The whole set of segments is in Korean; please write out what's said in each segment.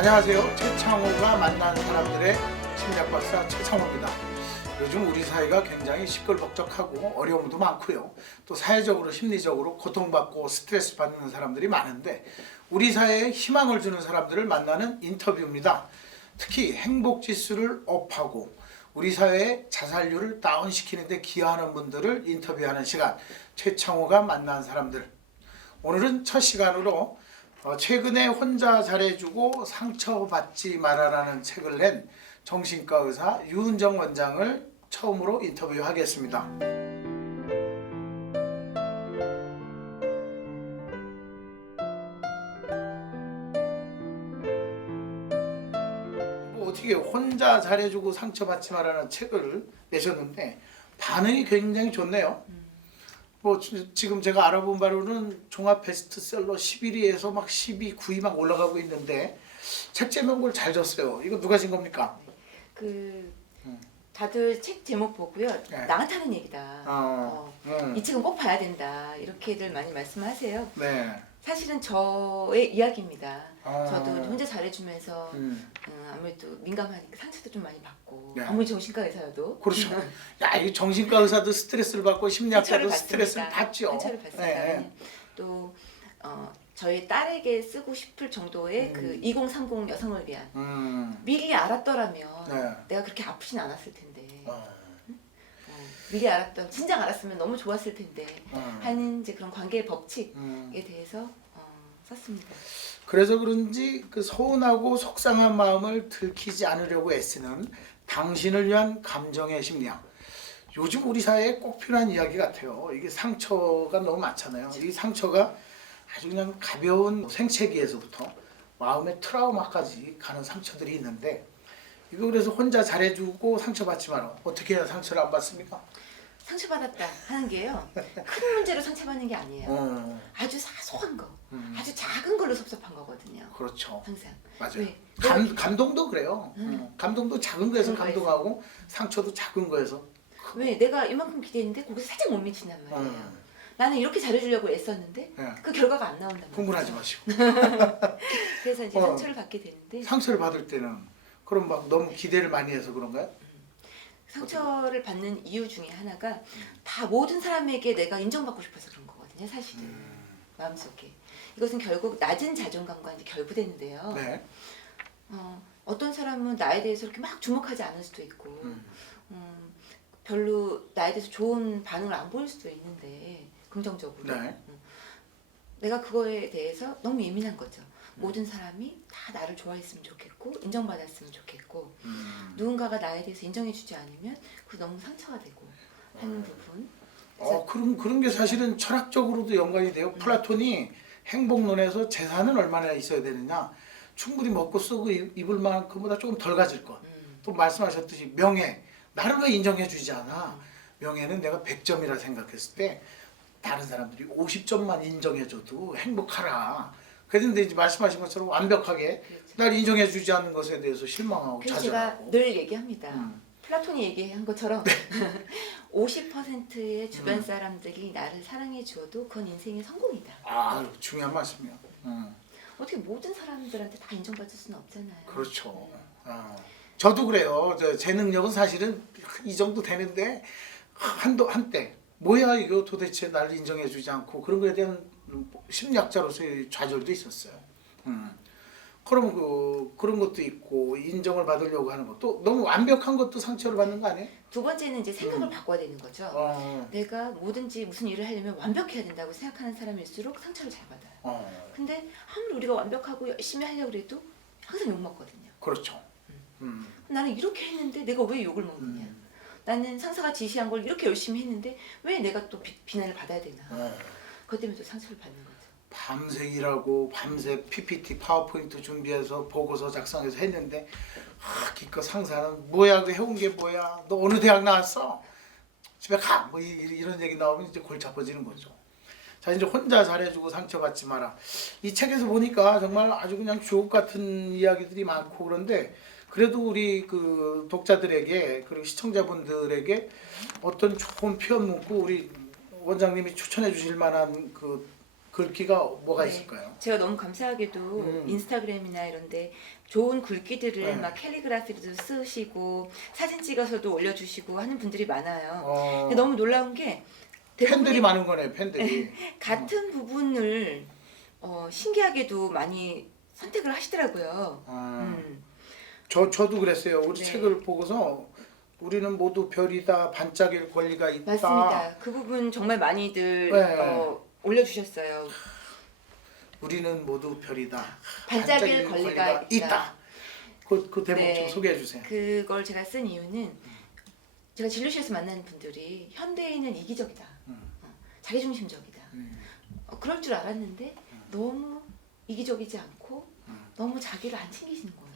안녕하세요. 최창호가 만난 사람들의 심리학박사 최창호입니다. 요즘 우리 사회가 굉장히 시끌벅적하고 어려움도 많고요. 또 사회적으로 심리적으로 고통받고 스트레스 받는 사람들이 많은데 우리 사회에 희망을 주는 사람들을 만나는 인터뷰입니다. 특히 행복지수를 업하고 우리 사회의 자살률을 다운시키는 데 기여하는 분들을 인터뷰하는 시간, 최창호가 만난 사람들. 오늘은 첫 시간으로 최근에 혼자 잘해주고 상처받지 말아라는 책을 낸 정신과 의사 유은정 원장을 처음으로 인터뷰하겠습니다. 어떻게 혼자 잘해주고 상처받지 말아라는 책을 내셨는데 반응이 굉장히 좋네요. 지금 제가 알아본 바로는 종합 베스트셀러 11위에서 막 10위, 9위 막 올라가고 있는데 책 제목을 잘 줬어요. 이거 누가 진 겁니까? 다들 책 제목 보고요. 네. 나한테 하는 얘기다. 이 책은 꼭 봐야 된다. 이렇게들 많이 말씀하세요. 네. 사실은 저의 이야기입니다. 저도 혼자 잘해주면서 아무래도 민감하니까 상처도 좀 많이 받고 네. 아무리 정신과 의사여도 그렇죠. 야, 이 정신과 의사도 스트레스를 받고 심리학자도 상처를 스트레스를 받습니다. 받죠. 상처를 받습니다. 네. 또 저희 딸에게 쓰고 싶을 정도의 그 2030 여성을 위한 미리 알았더라면 네. 내가 그렇게 아프진 않았을 텐데 미리 알았던 진작 알았으면 너무 좋았을 텐데 하는 이제 그런 관계의 법칙에 대해서 썼습니다. 그래서 그런지 그 서운하고 속상한 마음을 들키지 않으려고 애쓰는 당신을 위한 감정의 심리학. 요즘 우리 사회에 꼭 필요한 이야기 같아요. 이게 상처가 너무 많잖아요. 이 상처가 아주 그냥 가벼운 생채기에서부터 마음의 트라우마까지 가는 상처들이 있는데 이거 그래서 혼자 잘해주고 상처받지 마라. 어떻게 해야 상처를 안 받습니까? 상처받았다 하는 게요. 큰 문제로 상처받는 게 아니에요. 아주 사소한 거, 아주 작은 걸로 섭섭한 거거든요. 그렇죠. 항상. 맞아요. 왜? 감동도 그래요. 감동도 작은 거에서 작은 감동하고 상처도 작은 거에서. 왜 내가 이만큼 기대했는데 거기서 살짝 못 미친단 말이에요. 나는 이렇게 잘해주려고 애썼는데 네. 그 결과가 안 나온단 말이에요. 흥분하지 마시고. 그래서 이제 상처를 받게 되는데 상처를 받을 때는 그럼 막 너무 기대를 많이 해서 그런가요? 상처를 받는 이유 중에 하나가 다 모든 사람에게 내가 인정받고 싶어서 그런 거거든요. 사실은 마음속에 이것은 결국 낮은 자존감과 이제 결부되는데요. 네. 어떤 사람은 나에 대해서 이렇게 막 주목하지 않을 수도 있고 별로 나에 대해서 좋은 반응을 안 보일 수도 있는데 긍정적으로 네. 내가 그거에 대해서 너무 예민한 거죠. 모든 사람이 다 나를 좋아했으면 좋겠고 인정받았으면 좋겠고 누군가가 나에 대해서 인정해주지 않으면 그 너무 상처가 되고 하는 부분. 그런 게 사실은 철학적으로도 연관이 돼요. 플라톤이 행복론에서 재산은 얼마나 있어야 되느냐. 충분히 먹고 쓰고 입을 만큼보다 조금 덜 가질 것. 또 말씀하셨듯이 명예. 나를 왜 인정해 주지 않아? 명예는 내가 100점이라 생각했을 때 다른 사람들이 50점만 인정해줘도 행복하라. 그런데 이제 말씀하신 것처럼 완벽하게 그렇죠. 날 인정해 주지 않는 것에 대해서 실망하고 그래서 제가 좌절하고. 늘 얘기합니다. 플라톤이 얘기한 것처럼 50%의 주변 사람들이 나를 사랑해 주어도 그건 인생의 성공이다. 중요한 말씀이요. 어떻게 모든 사람들한테 다 인정받을 수는 없잖아요. 그렇죠. 저도 그래요. 제 능력은 사실은 이 정도 되는데 한때 뭐야 이거 도대체 나를 인정해 주지 않고 그런 거에 대한 심리학자로서의 좌절도 있었어요. 그러면 그런 것도 있고 인정을 받으려고 하는 것도 너무 완벽한 것도 상처를 받는 거 아니에요? 두 번째는 이제 생각을 바꿔야 되는 거죠. 내가 뭐든지 무슨 일을 하려면 완벽해야 된다고 생각하는 사람일수록 상처를 잘 받아요. 근데 아무리 우리가 완벽하고 열심히 하려고 해도 항상 욕먹거든요. 그렇죠. 나는 이렇게 했는데 내가 왜 욕을 먹느냐. 나는 상사가 지시한 걸 이렇게 열심히 했는데 왜 내가 또 비난을 받아야 되나. 그것 때문에 또 상처를 받는 거죠. 밤새 일하고 밤새 PPT 파워포인트 준비해서 보고서 작성해서 했는데 기껏 상사는 뭐야 그 해온 게 뭐야 너 어느 대학 나왔어 집에 가 뭐 이런 얘기 나오면 이제 골치 아파지는 거죠. 자 이제 혼자 잘해주고 상처받지 마라. 이 책에서 보니까 정말 아주 그냥 주옥 같은 이야기들이 많고 그런데 그래도 우리 그 독자들에게 그리고 시청자분들에게 어떤 좋은 표현 문구 우리 원장님이 추천해 주실 만한 그 글귀가 뭐가 네. 있을까요? 제가 너무 감사하게도 인스타그램이나 이런데 좋은 글귀들을 네. 막 캘리그라피로도 쓰시고 사진 찍어서도 올려주시고 하는 분들이 많아요. 어, 근데 너무 놀라운 게 팬들이 대부분이 많은 거네, 팬들이. 같은 부분을 신기하게도 많이 선택을 하시더라고요. 아, 음. 저도 그랬어요. 우리 네. 책을 보고서 우리는 모두 별이다, 반짝일 권리가 있다. 맞습니다. 그 부분 정말 많이들 네. 올려주셨어요. 우리는 모두 별이다. 반짝일 권리가 있다. 그 대목 네. 좀 소개해 주세요. 그걸 제가 쓴 이유는 제가 진료실에서 만나는 분들이 현대인은 이기적이다. 자기중심적이다. 그럴 줄 알았는데 너무 이기적이지 않고 너무 자기를 안 챙기시는 거예요.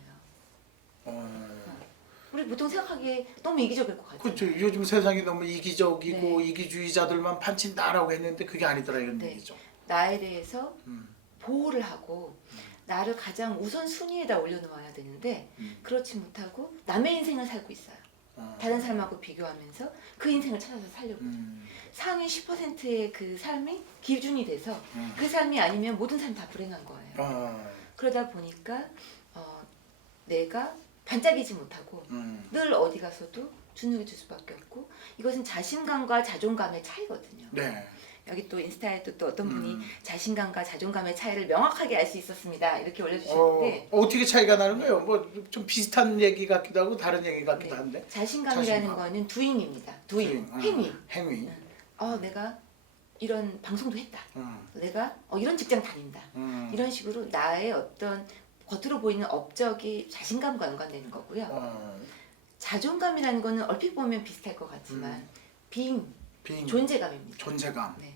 우리 보통 생각하기에 너무 이기적일 것 같아요. 그렇죠. 요즘 세상이 너무 이기적이고 네. 이기주의자들만 판친다라고 했는데 그게 아니더라 이런 네. 얘기죠. 나에 대해서 음. 보호를 하고 나를 가장 우선 순위에다 올려놓아야 되는데 음. 그렇지 못하고 남의 인생을 살고 있어요. 다른 사람하고 비교하면서 그 인생을 찾아서 살려고 상위 10%의 그 삶이 기준이 돼서 그 삶이 아니면 모든 삶이 다 불행한 거예요. 그러다 보니까 내가 반짝이지 못하고 늘 어디 가서도 주눅이 들 수밖에 없고 이것은 자신감과 자존감의 차이거든요. 네. 여기 또 인스타에도 또 어떤 분이 자신감과 자존감의 차이를 명확하게 알 수 있었습니다. 이렇게 올려주셨는데 어떻게 차이가 나는 거예요? 뭐 좀 비슷한 얘기 같기도 하고 다른 얘기 같기도 한데. 자신감이라는 자신감. 거는 두인입니다. 두인, 행위. 행위. 내가 이런 방송도 했다. 음. 내가 이런 직장 다닌다. 이런 식으로 나의 어떤 겉으로 보이는 업적이 자신감과 연관되는 거고요. 자존감이라는 거는 얼핏 보면 비슷할 것 같지만 빙, 존재감입니다. 존재감. 네.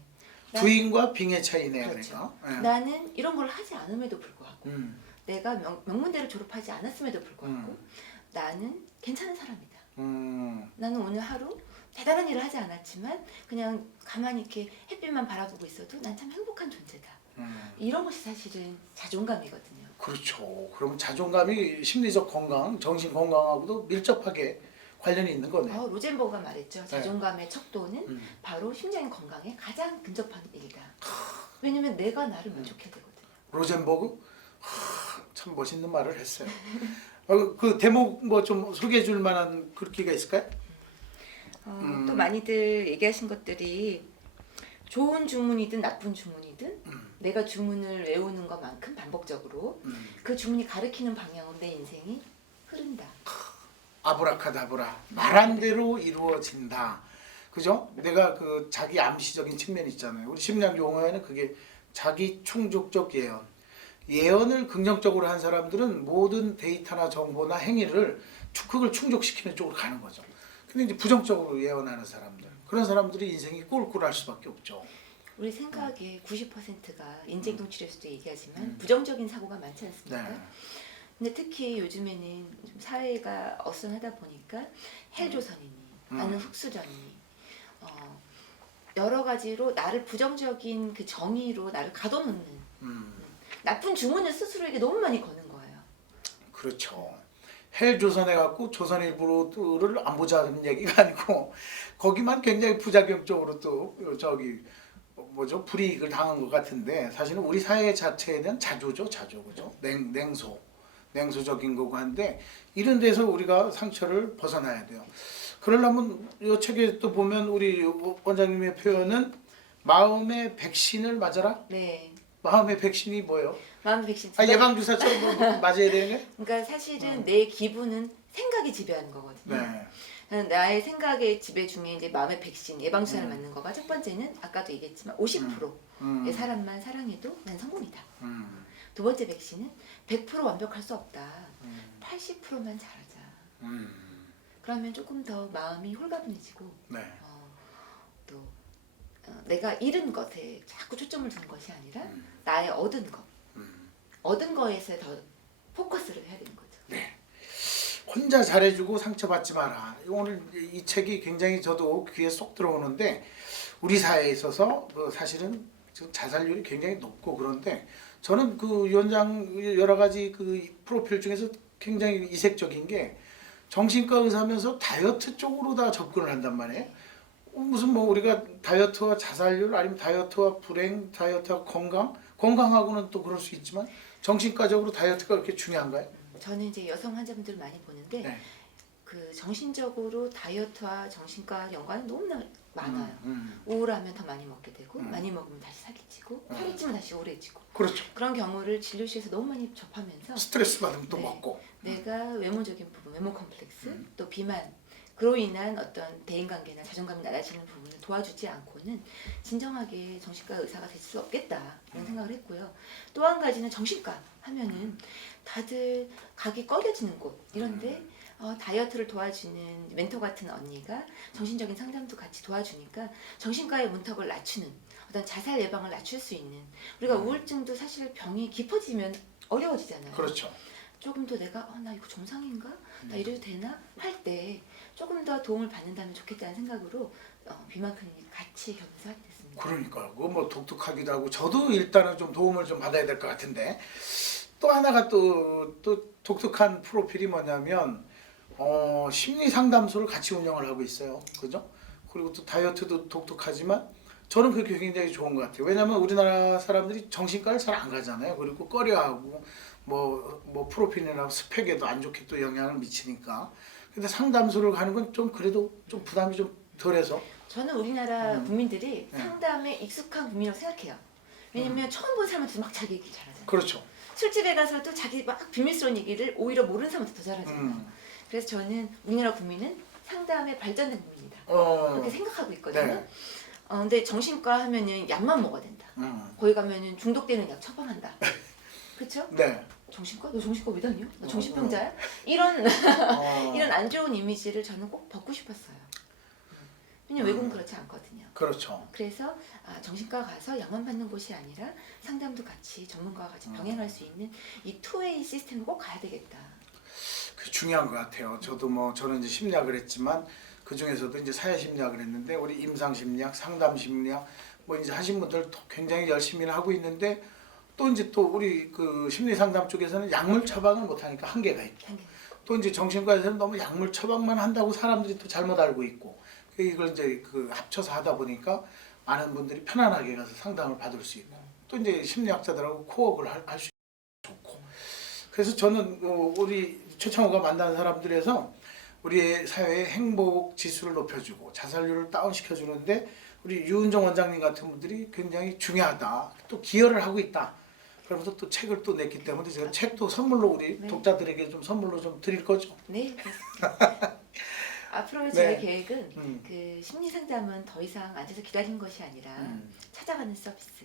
부인과 빙의 차이네요. 그렇죠. 그러니까. 네. 나는 이런 걸 하지 않음에도 불구하고 내가 명문대를 졸업하지 않았음에도 불구하고 나는 괜찮은 사람이다. 나는 오늘 하루 대단한 일을 하지 않았지만 그냥 가만히 이렇게 햇빛만 바라보고 있어도 난 참 행복한 존재다. 이런 것이 사실은 자존감이거든요. 그렇죠. 그럼 자존감이 심리적 건강, 정신 건강하고도 밀접하게 관련이 있는 거네요. 로젠버그가 말했죠. 자존감의 척도는 바로 심장 건강에 가장 근접한 일이다. 왜냐면 내가 나를 만족해야 되거든요. 로젠버그? 참 멋있는 말을 했어요. 그 대목 뭐 좀 소개해 줄 만한 글귀가 있을까요? 또 많이들 얘기하신 것들이 좋은 주문이든 나쁜 주문이든 내가 주문을 외우는 것만큼 반복적으로 그 주문이 가리키는 방향으로 내 인생이 흐른다. 아브라카다브라 말한 대로 이루어진다. 그죠? 내가 그 자기 암시적인 측면이 있잖아요. 우리 심리학 용어에는 그게 자기 충족적 예언. 예언을 긍정적으로 한 사람들은 모든 데이터나 정보나 행위를 그걸 충족시키는 쪽으로 가는 거죠. 근데 이제 부정적으로 예언하는 사람들, 그런 사람들이 인생이 꿀꿀할 수밖에 없죠. 우리 생각의 90%가 인지행동 치료에서도 얘기하지만 부정적인 사고가 많지 않습니까? 네. 근데 특히 요즘에는 좀 사회가 어선하다 보니까 헬조선이니 나는 흑수저니 여러 가지로 나를 부정적인 그 정의로 나를 가둬놓는 나쁜 주문을 스스로에게 너무 많이 거는 거예요. 그렇죠. 헬조선해 갖고 조선일보를 안 보자는 얘기가 아니고 거기만 굉장히 부작용적으로 또 저기 뭐죠 불이익을 당한 것 같은데 사실은 우리 사회 자체에는 자조죠, 자조 그죠? 냉소적인 거고 한데 이런 데서 우리가 상처를 벗어나야 돼요. 그러려면 이 책에 또 보면 우리 원장님의 표현은 마음의 백신을 맞아라. 네. 마음의 백신이 뭐예요? 마음 백신. 예방 주사처럼 뭐 맞아야 되는 게? 그러니까 사실은 내 기분은 생각이 지배하는 거거든요. 네. 나의 생각의 지배 중에 이제 마음의 백신 예방 주사를 맞는 거가 첫 번째는 아까도 얘기했지만 50%의 사람만 사랑해도 난 성공이다. 두 번째 백신은 100% 완벽할 수 없다. 80%만 잘하자. 그러면 조금 더 마음이 홀가분해지고 네. 또 내가 잃은 것에 자꾸 초점을 두는 것이 아니라 나의 얻은 것, 얻은 거에서 더 포커스를 해야 되는 거죠. 네. 혼자 잘해주고 상처받지 마라. 오늘 이 책이 굉장히 저도 귀에 쏙 들어오는데 우리 사회에 있어서 사실은 지금 자살률이 굉장히 높고 그런데 저는 그 위원장 여러 가지 그 프로필 중에서 굉장히 이색적인 게 정신과 의사면서 다이어트 쪽으로 다 접근을 한단 말이에요. 무슨 뭐 우리가 다이어트와 자살률 아니면 다이어트와 불행, 다이어트와 건강하고는 또 그럴 수 있지만 정신과적으로 다이어트가 그렇게 중요한가요? 저는 이제 여성 환자분들 많이 보는데 네. 그 정신적으로 다이어트와 정신과 연관이 너무나 많아요. 우울하면 더 많이 먹게 되고 많이 먹으면 다시 살이 찌고 살이 찌면 다시 오래 찌고 그렇죠. 그런 경우를 진료실에서 너무 많이 접하면서 스트레스 받으면 또 네. 먹고. 내가 외모적인 부분, 외모 컴플렉스, 또 비만 그로 인한 어떤 대인관계나 자존감이 낮아지는 부분을 도와주지 않고는 진정하게 정신과 의사가 될 수 없겠다라는 생각을 했고요. 또 한 가지는 정신과 하면은 다들 가기 꺼려지는 곳 이런데 다이어트를 도와주는 멘토 같은 언니가 정신적인 상담도 같이 도와주니까 정신과의 문턱을 낮추는 어떤 자살 예방을 낮출 수 있는 우리가 우울증도 사실 병이 깊어지면 어려워지잖아요. 그렇죠. 조금 더 내가 나 이거 정상인가? 나 이래도 되나? 할 때 조금 더 도움을 받는다면 좋겠다는 생각으로 비만 클리닉 같이 겸해서 하게 됐습니다. 그러니까요. 그거 뭐 독특하기도 하고 저도 일단은 좀 도움을 좀 받아야 될 것 같은데 또 하나가 또 독특한 프로필이 뭐냐면 심리 상담소를 같이 운영을 하고 있어요. 그죠? 그리고 또 다이어트도 독특하지만 저는 그게 굉장히 좋은 것 같아요. 왜냐하면 우리나라 사람들이 정신과를 잘 안 가잖아요. 그리고 꺼려하고 뭐 프로필이나 스펙에도 안 좋게 또 영향을 미치니까. 근데 상담소를 가는 건 좀 그래도 좀 부담이 좀 덜해서. 저는 우리나라 국민들이 상담에 익숙한 국민이라고 생각해요. 왜냐면 처음 본 사람한테 막 자기 얘기 잘하잖아요. 그렇죠. 술집에 가서도 자기 막 비밀스러운 얘기를 오히려 모르는 사람한테 더 잘하잖아요. 그래서 저는 우리나라 국민은 상담에 발전된 국민이다. 그렇게 생각하고 있거든요. 네. 근데 정신과 하면은 약만 먹어야 된다. 거기 가면은 중독되는 약 처방한다. 그렇죠? 네. 정신과? 너 정신과 왜 다녀? 너 정신병자야? 이런 이런 안 좋은 이미지를 저는 꼭 벗고 싶었어요. 왜냐면 외국은 그렇지 않거든요. 그렇죠. 그래서 정신과 가서 약만 받는 곳이 아니라 상담도 같이 전문가와 같이 병행할 수 있는 이 투웨이 시스템을 꼭 가야 되겠다. 그 중요한 것 같아요. 저는 이제 심리학을 했지만 그 중에서도 이제 사회심리학을 했는데 우리 임상심리학, 상담심리학 뭐 이제 하신 분들 굉장히 열심히 하고 있는데 또 이제 또 우리 그 심리상담 쪽에서는 약물 처방을 못 하니까 한계가 있고 또 이제 정신과에서는 너무 약물 처방만 한다고 사람들이 또 잘못 알고 있고 이걸 이제 그 합쳐서 하다 보니까 많은 분들이 편안하게 가서 상담을 받을 수 있고 또 이제 심리학자들하고 코업을 할 수 좋고 그래서 저는 우리 최창호가 만나는 사람들에서 우리 사회의 행복 지수를 높여주고 자살률을 다운시켜주는데 우리 유은정 원장님 같은 분들이 굉장히 중요하다. 또 기여를 하고 있다. 그러면서 또 책을 또 냈기 때문에 제가 책도 선물로 우리 독자들에게 좀 선물로 좀 드릴 거죠. 네, 그렇습니다. 앞으로 제 네. 계획은 그 심리 상담은 더 이상 앉아서 기다리는 것이 아니라 찾아가는 서비스.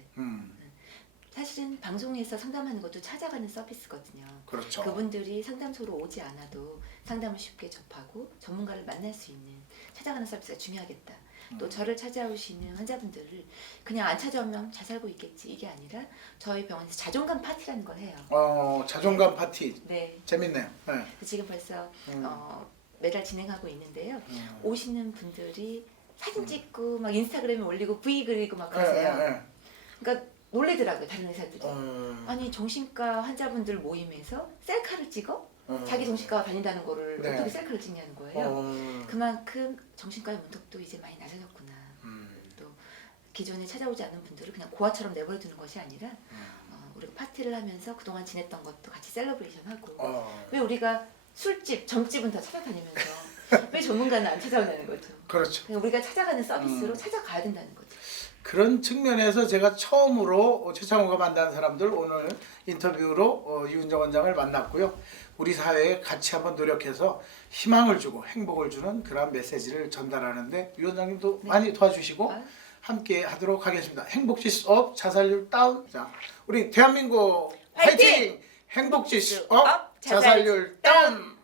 사실은 방송에서 상담하는 것도 찾아가는 서비스거든요. 그렇죠. 그분들이 상담소로 오지 않아도 상담을 쉽게 접하고 전문가를 만날 수 있는 찾아가는 서비스가 중요하겠다. 또 저를 찾아오시는 환자분들을 그냥 안 찾아오면 잘 살고 있겠지 이게 아니라 저희 병원에서 자존감 파티라는 걸 해요. 자존감 파티. 네. 재밌네요. 네. 지금 벌써 매달 진행하고 있는데요. 오시는 분들이 사진 찍고 막 인스타그램에 올리고 V 그리고 막 그러세요. 그러니까 놀래더라고요 다른 의사들이. 아니 정신과 환자분들 모임에서 셀카를 찍어? 자기 정신과 다닌다는 거를 네. 어떻게 셀카를 찍냐는 거예요. 그만큼 정신과의 문턱도 이제 많이 낮아졌구나. 또 기존에 찾아오지 않는 분들을 그냥 고아처럼 내버려 두는 것이 아니라 우리가 파티를 하면서 그동안 지냈던 것도 같이 셀러브레이션하고 왜 우리가 술집, 점집은 다 찾아다니면서 왜 전문가는 안 찾아오냐는 거죠. 그렇죠. 그냥 우리가 찾아가는 서비스로 찾아가야 된다는 거죠. 그런 측면에서 제가 처음으로 최창호가 만난 사람들 오늘 인터뷰로 유은정 원장을 만났고요. 우리 사회에 같이 한번 노력해서 희망을 주고 행복을 주는 그런 메시지를 전달하는데 유 원장님도 많이 도와주시고 함께 하도록 하겠습니다. 행복지수 업, 자살률 다운. 자, 우리 대한민국 화이팅! 행복지수 업, 자살률 다운!